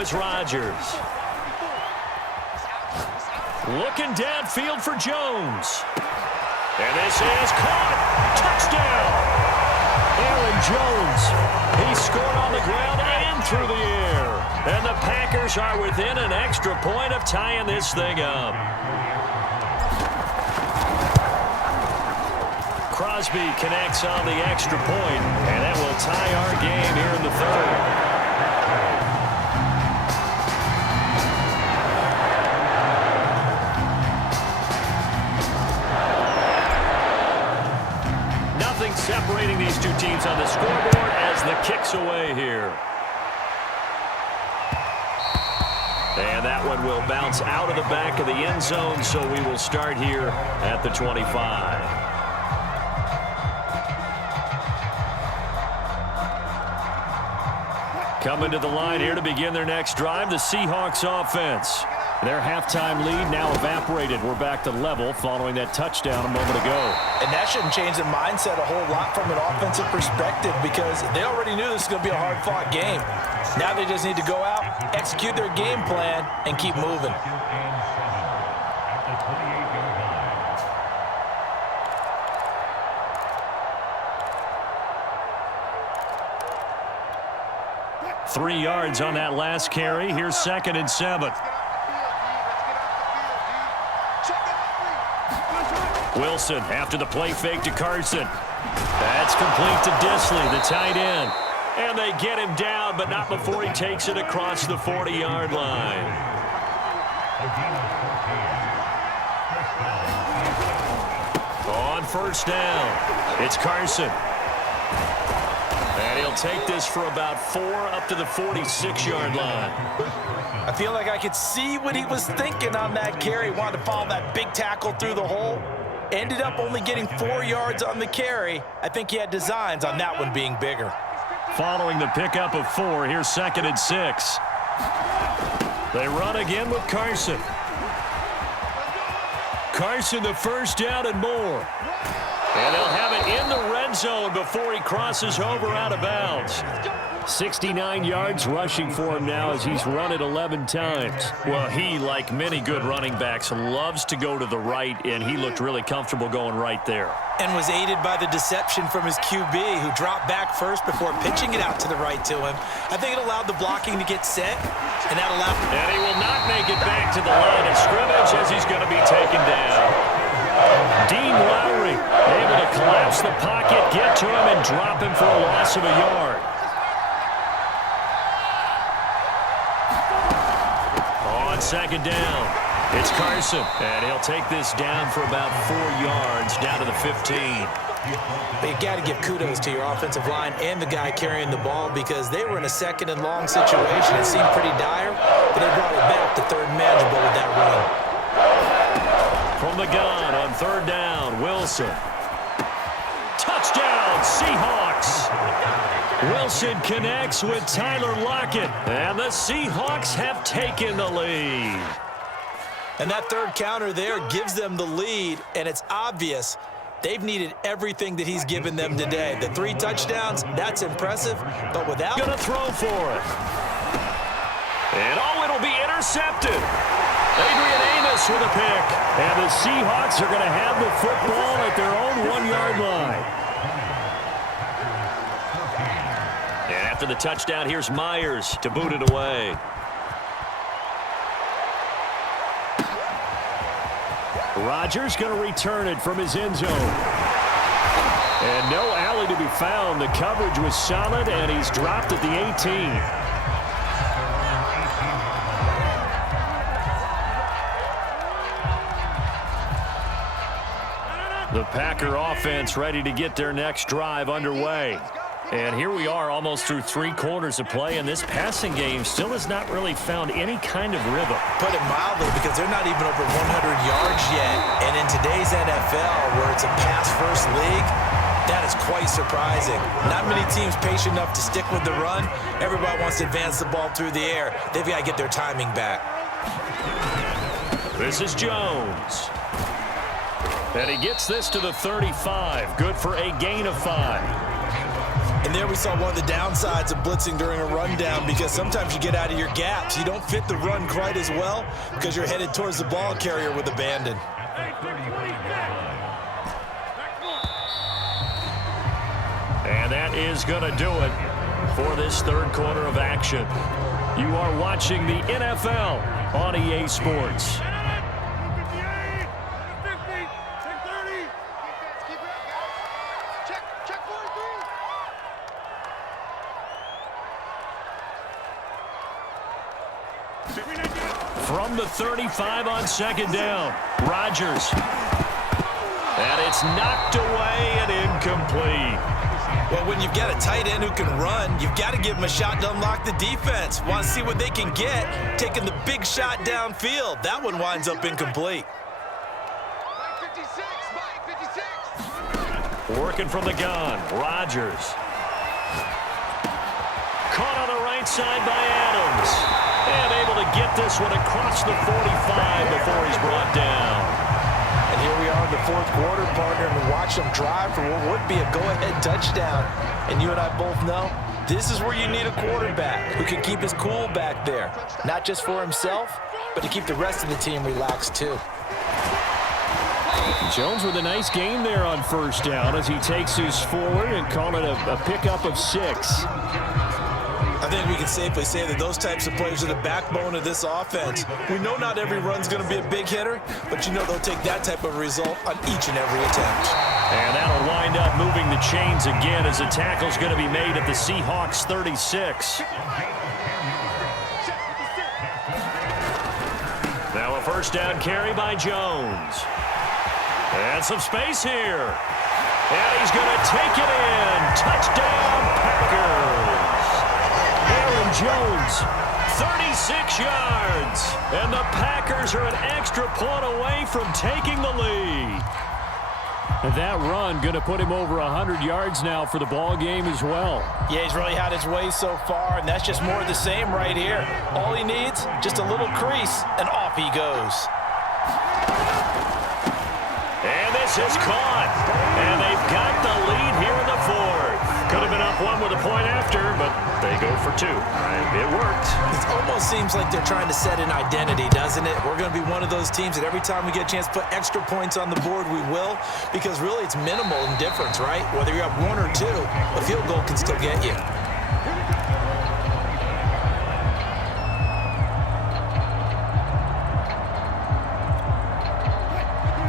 is Rodgers. Looking downfield for Jones. And this is caught. Touchdown. Aaron Jones. He scored on the ground and through the air. And the Packers are within an extra point of tying this thing up. Crosby connects on the extra point, and that will tie our game here in the third. Separating these two teams on the scoreboard as the kick's away here. And that one will bounce out of the back of the end zone, so we will start here at the 25. Coming to the line here to begin their next drive, the Seahawks offense. Their halftime lead now evaporated. We're back to level following that touchdown a moment ago. And that shouldn't change the mindset a whole lot from an offensive perspective because they already knew this was going to be a hard-fought game. Now they just need to go out, execute their game plan, and keep moving. Three yards on that last carry. Here's 2nd and 7. Wilson after the play fake to Carson. That's complete to Disley, the tight end. And they get him down, but not before he takes it across the 40-yard line. On first down, it's Carson. And he'll take this for about 4 up to the 46-yard line. I feel like I could see what he was thinking on that carry. Wanted to follow that big tackle through the hole. Ended up only getting 4 yards on the carry. I think he had designs on that one being bigger. Following the pickup of 4, here's 2nd and 6. They run again with Carson. Carson, the first down and more. And they'll have it in the red zone before he crosses over out of bounds. 69 yards rushing for him now as he's run it 11 times. Well, he, like many good running backs, loves to go to the right, and he looked really comfortable going right there. And was aided by the deception from his QB, who dropped back first before pitching it out to the right to him. I think it allowed the blocking to get set, and that allowed... And he will not make it back to the line of scrimmage as he's going to be taken down. Dean Lowry able to collapse the pocket, get to him, and drop him for a loss of a yard. On 2nd down, it's Carson, and he'll take this down for about 4 yards, down to the 15. But you got to give kudos to your offensive line and the guy carrying the ball because they were in a 2nd and long situation. It seemed pretty dire, but they brought it back to third manageable with that run. From the gun on 3rd down, Wilson. Touchdown, Seahawks. Wilson connects with Tyler Lockett, and the Seahawks have taken the lead. And that third counter there gives them the lead, and it's obvious they've needed everything that he's given them today. The 3 touchdowns, that's impressive, but without... Gonna throw for it. And oh, it'll be intercepted. Adrian Amos with a pick. And the Seahawks are going to have the football at their own 1-yard line. And after the touchdown, here's Myers to boot it away. Rodgers going to return it from his end zone. And no alley to be found. The coverage was solid, and he's dropped at the 18. The Packer offense ready to get their next drive underway. And here we are almost through 3 quarters of play, and this passing game still has not really found any kind of rhythm. Put it mildly, because they're not even over 100 yards yet. And in today's NFL, where it's a pass-first league, that is quite surprising. Not many teams patient enough to stick with the run. Everybody wants to advance the ball through the air. They've got to get their timing back. This is Jones. And he gets this to the 35. Good for a gain of 5. And there we saw one of the downsides of blitzing during a rundown, because sometimes you get out of your gaps. You don't fit the run quite as well because you're headed towards the ball carrier with abandon. And that is going to do it for this third quarter of action. You are watching the NFL on EA Sports. From the 35 on second down, Rodgers. And it's knocked away and incomplete. Well, when you've got a tight end who can run, you've got to give him a shot to unlock the defense. Want to see what they can get, taking the big shot downfield. That one winds up incomplete. Working from the gun, Rodgers. Caught on the right side by Adams. And able to get this one across the 45 before he's brought down. And here we are in the fourth quarter, partner, and watch them drive for what would be a go-ahead touchdown. And you and I both know this is where you need a quarterback who can keep his cool back there. Not just for himself, but to keep the rest of the team relaxed too. Jones with a nice gain there on first down as he takes his forward and call it a pickup of 6. I think we can safely say that those types of players are the backbone of this offense. We know not every run's going to be a big hitter, but you know they'll take that type of result on each and every attempt. And that'll wind up moving the chains again as the tackle's going to be made at the Seahawks 36. Now a first down carry by Jones. And some space here. And he's going to take it in. Touchdown, Packers. Aaron Jones, 36 yards. And the Packers are an extra point away from taking the lead. And that run going to put him over 100 yards now for the ball game as well. Yeah, he's really had his way so far, and that's just more of the same right here. All he needs, just a little crease, and off he goes. And this is caught. And they've got the lead here in the fourth. Could have been up one with a point after, but they go for 2. And it worked. It almost seems like they're trying to set an identity, doesn't it? We're going to be one of those teams that every time we get a chance to put extra points on the board, we will. Because really it's minimal in difference, right? Whether you have 1 or 2, a field goal can still get you.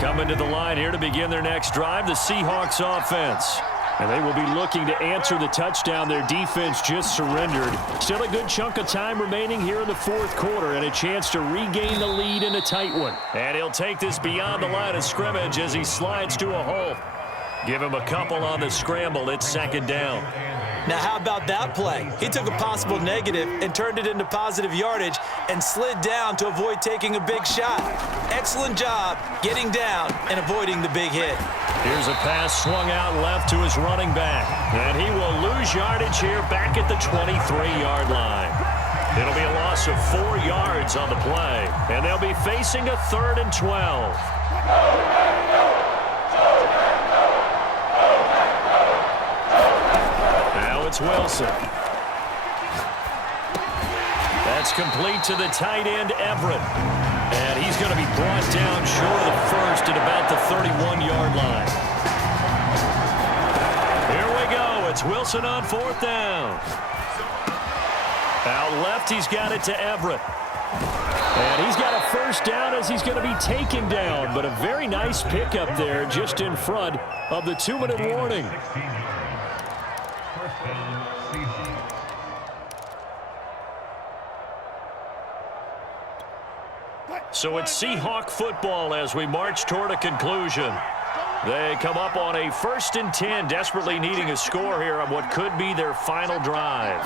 Coming to the line here to begin their next drive, the Seahawks offense. And they will be looking to answer the touchdown their defense just surrendered. Still a good chunk of time remaining here in the fourth quarter and a chance to regain the lead in a tight one. And he'll take this beyond the line of scrimmage as he slides to a hole. Give him a couple on the scramble. It's second down. Now, how about that play? He took a possible negative and turned it into positive yardage and slid down to avoid taking a big shot. Excellent job getting down and avoiding the big hit. Here's a pass swung out left to his running back. And he will lose yardage here back at the 23-yard line. It'll be a loss of 4 yards on the play. And they'll be facing a 3rd and 12. It's Wilson. That's complete to the tight end, Everett. And he's going to be brought down short of the first at about the 31-yard line. Here we go. It's Wilson on 4th down. Out left, he's got it to Everett. And he's got a first down as he's going to be taken down. But a very nice pickup there just in front of the 2-minute warning. So it's Seahawk football as we march toward a conclusion. They come up on a 1st and 10, desperately needing a score here on what could be their final drive.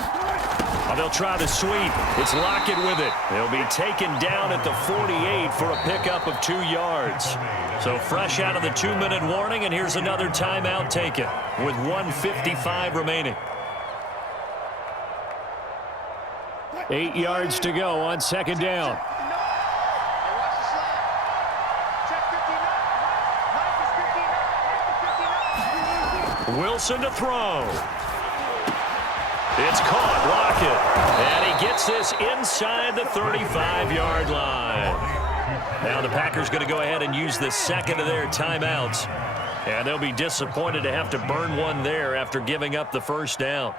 They'll try the sweep. It's Lockett with it. They'll be taken down at the 48 for a pickup of 2 yards. So fresh out of the 2-minute warning, and here's another timeout taken with 1:55 remaining. 8 yards to go on second down. Wilson to throw. It's caught. Lockett. And he gets this inside the 35-yard line. Now the Packers going to go ahead and use the second of their timeouts. And they'll be disappointed to have to burn one there after giving up the first down.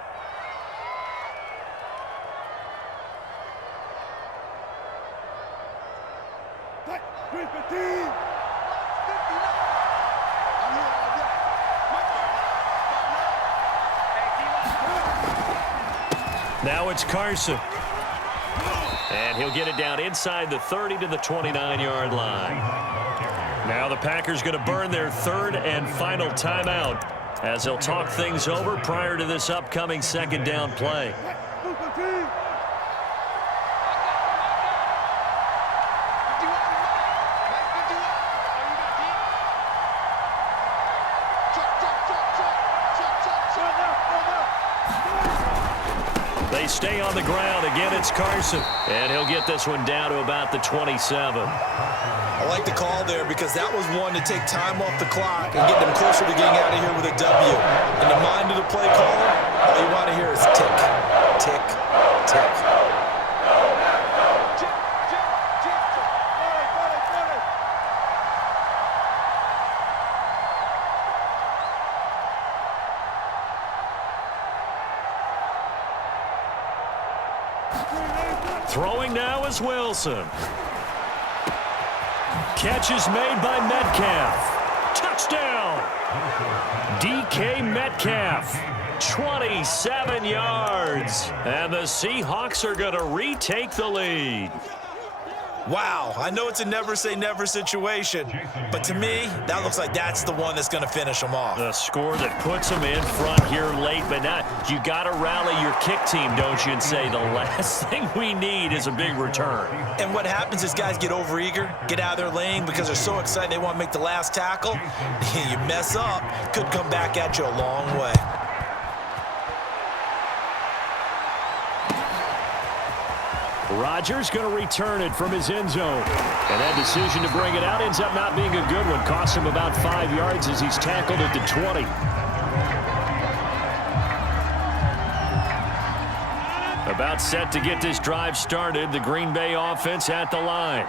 Now it's Carson. And he'll get it down inside the 30 to the 29-yard line. Now the Packers going to burn their third and final timeout as they'll talk things over prior to this upcoming second down play. They stay on the ground. Again, it's Carson. And he'll get this one down to about the 27. I like the call there because that was one to take time off the clock and get them closer to getting out of here with a W. In the mind of the play caller, all you want to hear is tick, tick, tick. Throwing now is Wilson. Catch is made by Metcalf. Touchdown! DK Metcalf. 27 yards. And the Seahawks are going to retake the lead. Wow, I know it's a never-say-never situation, but to me, that looks like that's the one that's going to finish them off. The score that puts them in front here late, but now you got to rally your kick team, don't you, and say the last thing we need is a big return. And what happens is guys get overeager, get out of their lane because they're so excited they want to make the last tackle. You mess up, could come back at you a long way. Rodgers going to return it from his end zone. And that decision to bring it out ends up not being a good one. Costs him about 5 yards as he's tackled at the 20. About set to get this drive started. The Green Bay offense at the line.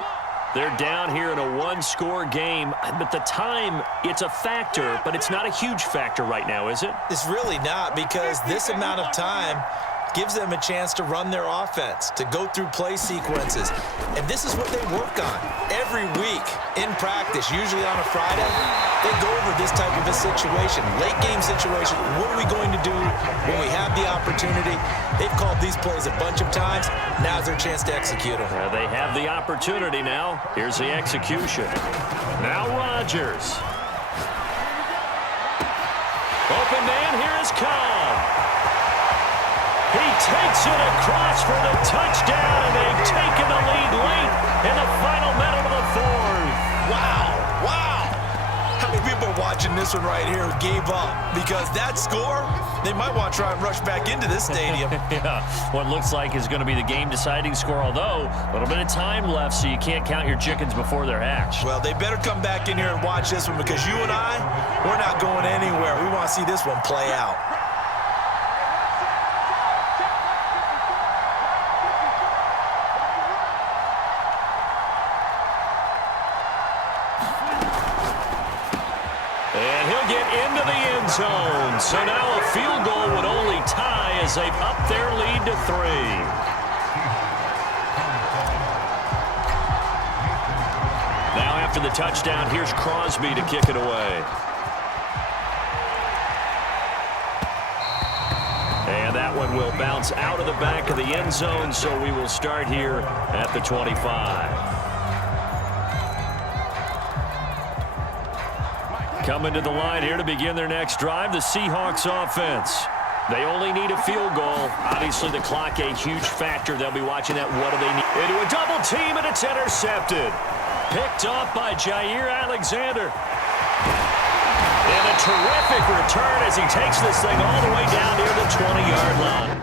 They're down here in a one-score game. But the time, it's a factor, but it's not a huge factor right now, is it? It's really not because this amount of time gives them a chance to run their offense, to go through play sequences. And this is what they work on every week in practice, usually on a Friday. They go over this type of a situation, late game situation. What are we going to do when we have the opportunity? They've called these plays a bunch of times. Now's their chance to execute them. They have the opportunity now. Here's the execution. Now Rodgers. Open man, here is Cobb. He takes it across for the touchdown, and they've taken the lead late in the final minute of the fourth. Wow, wow. How many people are watching this one right here who gave up? Because that score, they might want to try and rush back into this stadium. Yeah, what looks like is going to be the game-deciding score, although a little bit of time left, so you can't count your chickens before they're hatched. Well, they better come back in here and watch this one because you and I, we're not going anywhere. We want to see this one play out. Zone. So now a field goal would only tie as they've upped their lead to 3. Now after the touchdown, here's Crosby to kick it away. And that one will bounce out of the back of the end zone, so we will start here at the 25. Coming to the line here to begin their next drive, the Seahawks offense. They only need a field goal. Obviously, the clock a huge factor. They'll be watching that. What do they need? Into a double team, and it's intercepted. Picked off by Jair Alexander. And a terrific return as he takes this thing all the way down near the 20-yard line.